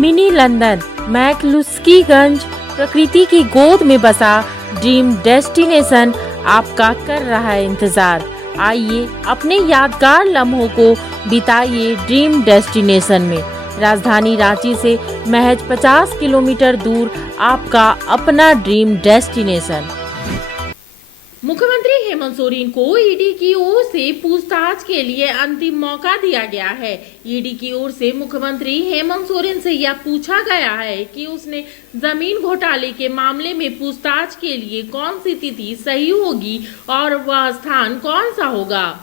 Mini London McCluskieganj प्रकृति की गोद में बसा ड्रीम डेस्टिनेशन आपका कर रहा है इंतजार। आइए अपने यादगार लम्हों को बिताइए ड्रीम डेस्टिनेशन में। राजधानी रांची से महज 50 किलोमीटर दूर आपका अपना ड्रीम डेस्टिनेशन। मुख्यमंत्री हेमंत सोरेन को ईडी की ओर से पूछताछ के लिए अंतिम मौका दिया गया है। ईडी की ओर से मुख्यमंत्री हेमंत सोरेन से यह पूछा गया है कि उसने जमीन घोटाले के मामले में पूछताछ के लिए कौन सी तिथि सही होगी और वह स्थान कौन सा होगा।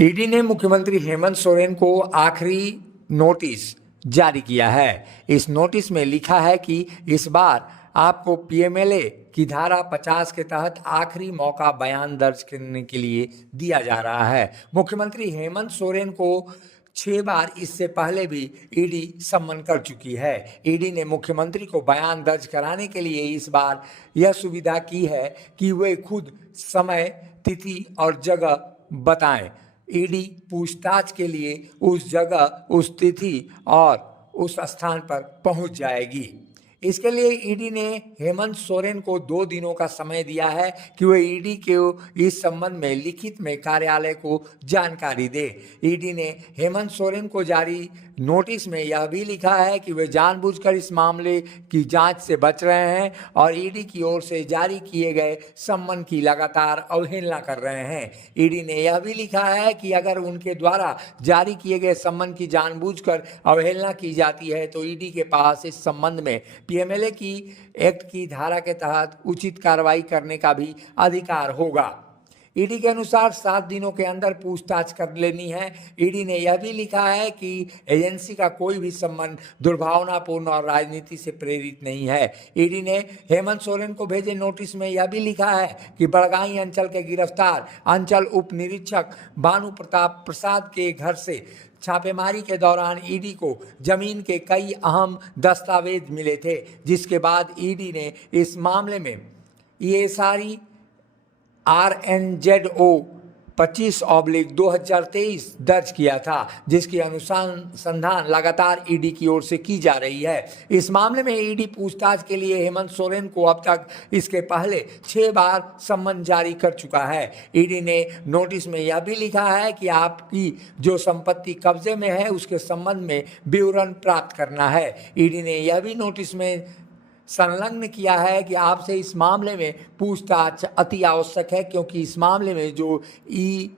ईडी ने मुख्यमंत्री हेमंत सोरेन को आखिरी नोटिस जारी किया है। इस नोटिस में लिखा है कि इस बार आपको पीएमएलए की धारा 50 के तहत आखिरी मौका बयान दर्ज करने के लिए दिया जा रहा है। मुख्यमंत्री हेमंत सोरेन को 6 बार इससे पहले भी ईडी सम्मन कर चुकी है। ईडी ने मुख्यमंत्री को बयान दर्ज कराने के लिए इस बार यह सुविधा की है कि वे खुद समय, तिथि और जगह बताएं। ईडी पूछताछ के लिए उस जगह, उस तिथि और उस स्थान पर पहुंच जाएगी। इसके लिए ईडी ने हेमंत सोरेन को 2 दिनों का समय दिया है कि वे ईडी के इस संबंध में लिखित में कार्यालय को जानकारी दे। ईडी ने हेमंत सोरेन को जारी नोटिस में यह भी लिखा है कि वे जानबूझकर इस मामले की जांच से बच रहे हैं और ईडी की ओर से जारी किए गए सम्मन की लगातार अवहेलना कर रहे हैं। ईडी ने यह भी लिखा है कि अगर उनके द्वारा जारी किए गए सम्मन की जानबूझकर अवहेलना की जाती है तो ईडी के पास इस संबंध में पीएमएलए की एक्ट की धारा के तहत उचित कार्रवाई करने का भी अधिकार होगा। ईडी के अनुसार 7 दिनों के अंदर पूछताछ कर लेनी है। ईडी ने यह भी लिखा है कि एजेंसी का कोई भी संबंध दुर्भावनापूर्ण और राजनीति से प्रेरित नहीं है। ईडी ने हेमंत सोरेन को भेजे नोटिस में यह भी लिखा है कि बड़गाई अंचल के गिरफ्तार अंचल उप निरीक्षक भानु प्रताप प्रसाद के घर से छापेमारी के दौरान ईडी को जमीन के कई अहम दस्तावेज मिले थे, जिसके बाद ईडी ने इस मामले में ये सारी RNZO 25/2023 दर्ज किया था, जिसकी अनुसंधान लगातार ईडी की ओर से की जा रही है। इस मामले में ईडी पूछताछ के लिए हेमंत सोरेन को अब तक इसके पहले 6 बार सम्मन जारी कर चुका है। ईडी ने नोटिस में यह भी लिखा है कि आपकी जो संपत्ति कब्जे में है उसके संबंध में विवरण प्राप्त करना है। ईडी ने यह भी नोटिस में संलग्न किया है कि आपसे इस मामले में पूछताछ अति आवश्यक है, क्योंकि इस मामले में जो ECRI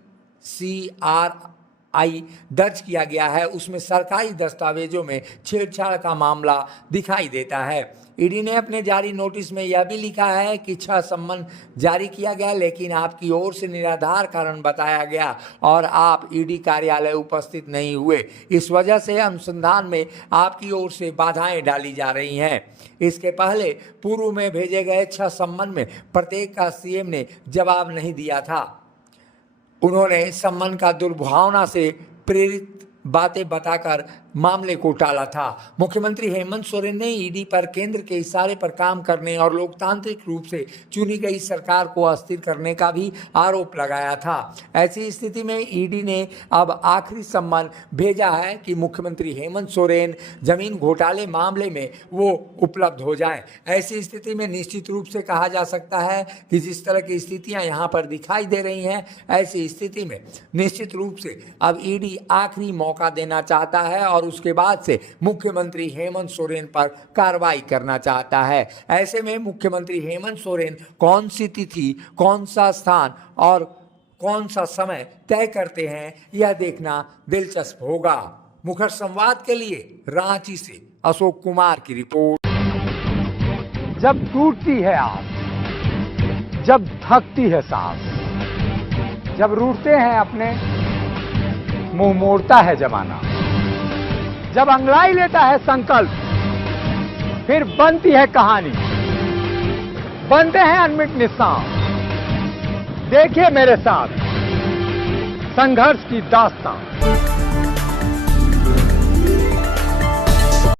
दर्ज किया गया है उसमें सरकारी दस्तावेजों में छेड़छाड़ का मामला दिखाई देता है। ईडी ने अपने जारी नोटिस में यह भी लिखा है कि 6 सम्मन जारी किया गया, लेकिन आपकी ओर से निराधार कारण बताया गया और आप ईडी कार्यालय उपस्थित नहीं हुए। इस वजह से अनुसंधान में आपकी ओर से बाधाएं डाली जा रही हैं। इसके पहले पूर्व में भेजे गए 6 सम्मन में प्रत्येक का सीएम ने जवाब नहीं दिया था। उन्होंने सम्मन का दुर्भावना से प्रेरित बातें बताकर मामले को टाला था। मुख्यमंत्री हेमंत सोरेन ने ईडी पर केंद्र के इशारे पर काम करने और लोकतांत्रिक रूप से चुनी गई सरकार को अस्थिर करने का भी आरोप लगाया था। ऐसी स्थिति में ईडी ने अब आखिरी सम्मन भेजा है कि मुख्यमंत्री हेमंत सोरेन जमीन घोटाले मामले में वो उपलब्ध हो जाएं। ऐसी स्थिति में निश्चित रूप से कहा जा सकता है कि जिस तरह की स्थितियां यहाँ पर दिखाई दे रही हैं, ऐसी स्थिति में निश्चित रूप से अब ईडी आखिरी मौका देना चाहता है और उसके बाद से मुख्यमंत्री हेमंत सोरेन पर कार्रवाई करना चाहता है। ऐसे में मुख्यमंत्री हेमंत सोरेन कौन सी तिथि, कौन सा स्थान और कौन सा समय तय करते हैं, यह देखना दिलचस्प होगा। मुखर संवाद के लिए रांची से अशोक कुमार की रिपोर्ट। जब टूटती है आस, जब थकती है सांस, जब रूठते हैं अपने, मुंह मोड़ता है जमाना, जब अंगड़ाई लेता है संकल्प, फिर बनती है कहानी, बनते हैं अनमिट निशान। देखिए मेरे साथ संघर्ष की दास्तान।